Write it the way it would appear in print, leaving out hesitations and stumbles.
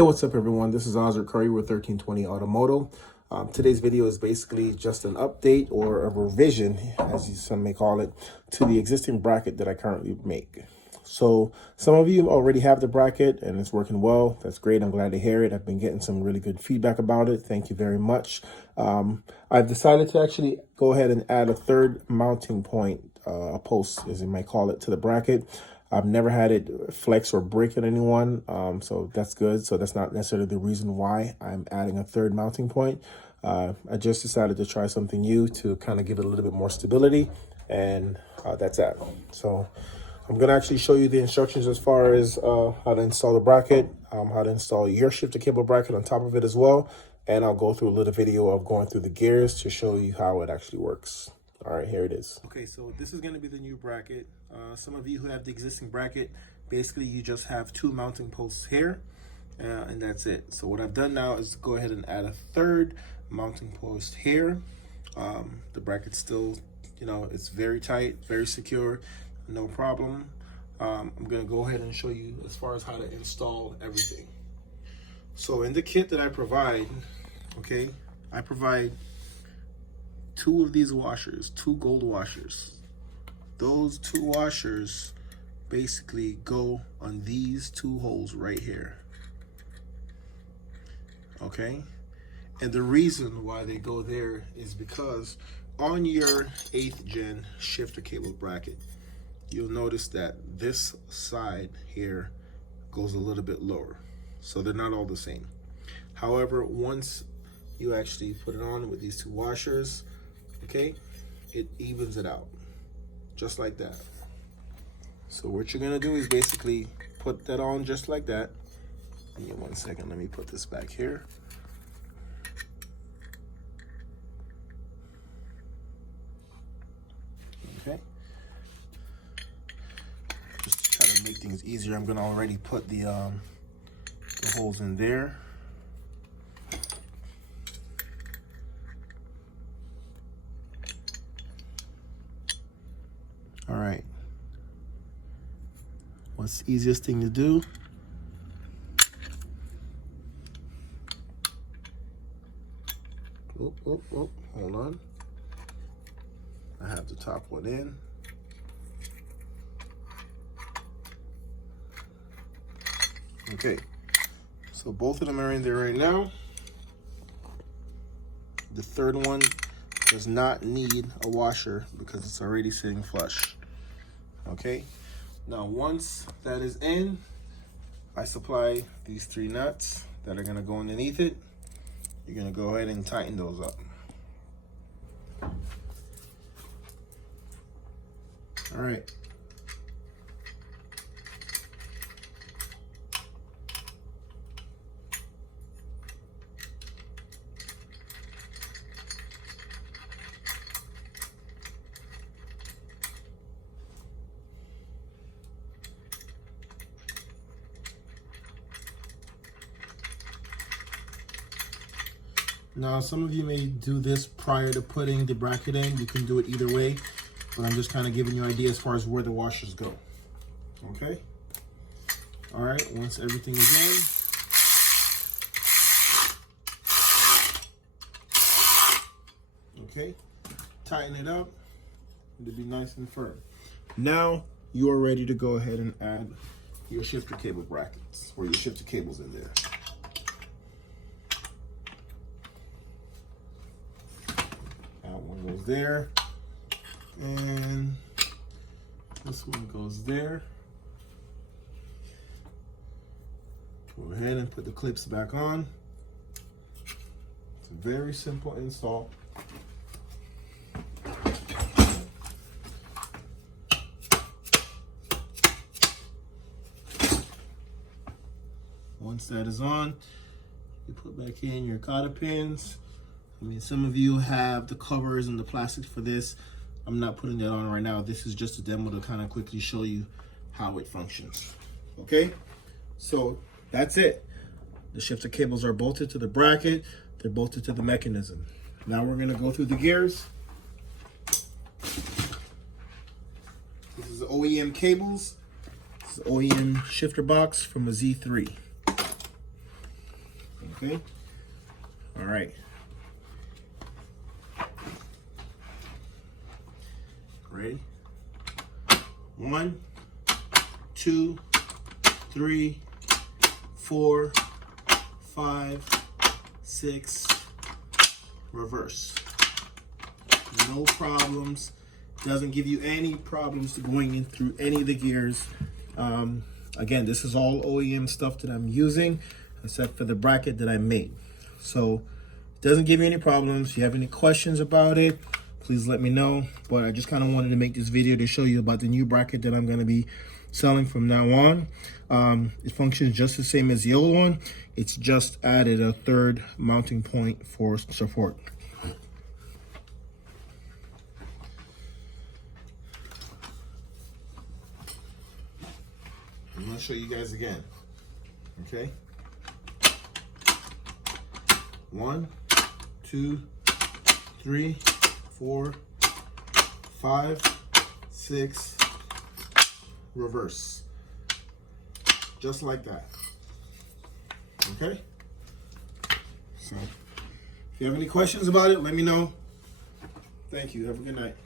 Hey, what's up everyone? This is Oscar Curry with 1320 Automotive. Today's video is basically just an update or a revision, as some may call it, to the existing bracket that I currently make. So some of you already have the bracket and it's working well. That's great. I'm glad to hear it. I've been getting some really good feedback about it. Thank you very much. I've decided to actually go ahead and add a third mounting point, a post, as you might call it, to the bracket. I've never had it flex or break at anyone, so that's good. So that's not necessarily the reason why I'm adding a third mounting point. I just decided to try something new to kind of give it a little bit more stability, and that's that. So I'm going to actually show you the instructions as far as how to install the bracket, how to install your shifter cable bracket on top of it as well, and I'll go through a little video of going through the gears to show you how it actually works. All right, here it is. Okay, so this is going to be the new bracket. Some of you who have the existing bracket, basically you just have two mounting posts here, and that's it. So what I've done now is go ahead and add a third mounting post here. The bracket's still, it's very tight, very secure, no problem. I'm going to go ahead and show you as far as how to install everything. So in the kit that I provide, okay, I provide two of these washers, two gold washers. Those two washers basically go on these two holes right here. Okay? And the reason why they go there is because on your 8th gen shifter cable bracket, you'll notice that this side here goes a little bit lower. So they're not all the same. However, once you actually put it on with these two washers, okay, it evens it out, just like that. So what you're gonna do is basically put that on just like that. Give me 1 second, let me put this back here. Okay. Just to try to make things easier, I'm gonna already put the holes in there. All right, what's the easiest thing to do? Oh, hold on. I have the top one in. Okay, so both of them are in there right now. The third one does not need a washer because it's already sitting flush. Okay, now once that is in, I supply these 3 nuts that are gonna go underneath it. You're gonna go ahead and tighten those up. All right. Now, some of you may do this prior to putting the bracket in. You can do it either way, but I'm just kind of giving you an idea as far as where the washers go. Okay? All right, once everything is in, okay, tighten it up. It'll be nice and firm. Now, you are ready to go ahead and add your shifter cable brackets, or your shifter cables in there. One goes there, and this one goes there. Go ahead and put the clips back on. It's a very simple install. Once that is on, you put back in your cotter pins. I mean, some of you have the covers and the plastics for this. I'm not putting that on right now. This is just a demo to kind of quickly show you how it functions. Okay, so that's it. The shifter cables are bolted to the bracket. They're bolted to the mechanism. Now we're gonna go through the gears. This is OEM cables. This is OEM shifter box from a Z3. Okay. All right. Ready? 1, 2, 3, 4, 5, 6, reverse. No problems. Doesn't give you any problems to going in through any of the gears. Again, this is all OEM stuff that I'm using, except for the bracket that I made. So it doesn't give you any problems. If you have any questions about it, please let me know. But I just kind of wanted to make this video to show you about the new bracket that I'm going to be selling from now on. It functions just the same as the old one. It's just added a third mounting point for support. I'm going to show you guys again. Okay. 1, 2, 3, 4, 5, 6, reverse. Just like that. Okay? So, if you have any questions about it, let me know. Thank you. Have a good night.